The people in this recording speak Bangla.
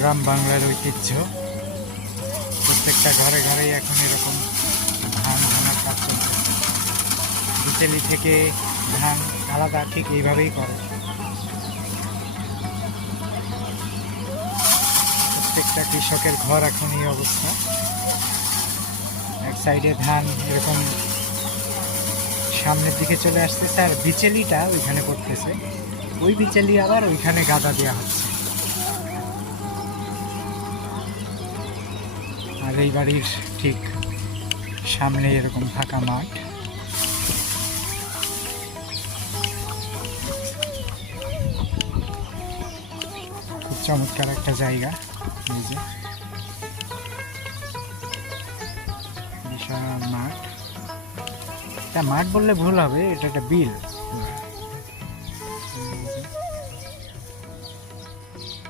গ্রাম বাংলার ঐতিহ্য। প্রত্যেকটা ঘরে ঘরেই এখন এরকম ধান ভাঙার কাজ চলতেছে। বিচেলি থেকে ধান আলাদা ঠিক এইভাবেই করে। প্রত্যেকটা কৃষকের ঘর এখন এই অবস্থা। এক সাইডে ধান এরকম সামনের দিকে চলে আসতেছে, আর বিচেলিটা ওইখানে করতেছে। ওই বিচেলি আবার ওইখানে গাদা দেওয়া হচ্ছে। আর এই বাড়ির ঠিক সামনে এরকম ফাঁকা মাঠ। খুব চমৎকার একটা জায়গা। এই যে বিশাল মাঠ, এটা মাঠ বললে ভুল হবে, এটা একটা বিল।